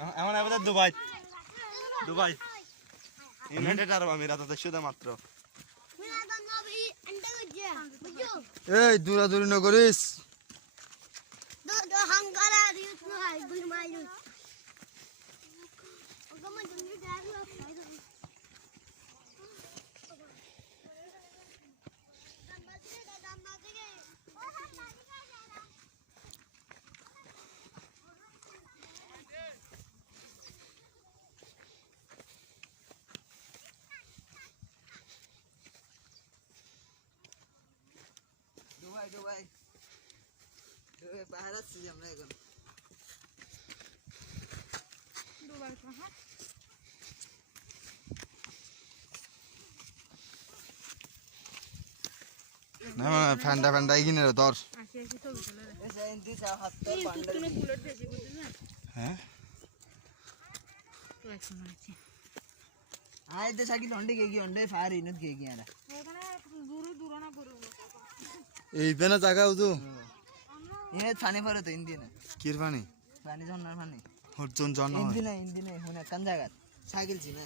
এখন আবার Dubai Dubai United আরব আমিরাত শুধুমাত্র। এই দূরাদূরি না করিস। দুবাই দুবাই দুবাই পাহাড় আসছি আমরা এখন। দুবাই পাহাড় না ফ্যান্ডা ফ্যান্ডা কিনে রে তোর। আসি আসি ছবি তুলে রে। এই জয়ন্তী সব হাতে এই পান্ডা তুলে বুলেট বেশি বুঝছিস না? হ্যাঁ তো এখন আছে আয় তো সাকি লন্ডে কে গিয়ে লন্ডে ফায়ার ইনত কে গিয়ে আরা এখানে দূর দূর না পুরো এই পেনা জায়গাও তো ইনে থানে পড়ে তো ইন্দি না কির পানি পানি ঝর্ণার পানি হরজন জন ইন্দি না হুনে কান জায়গা সাইকেল ছিল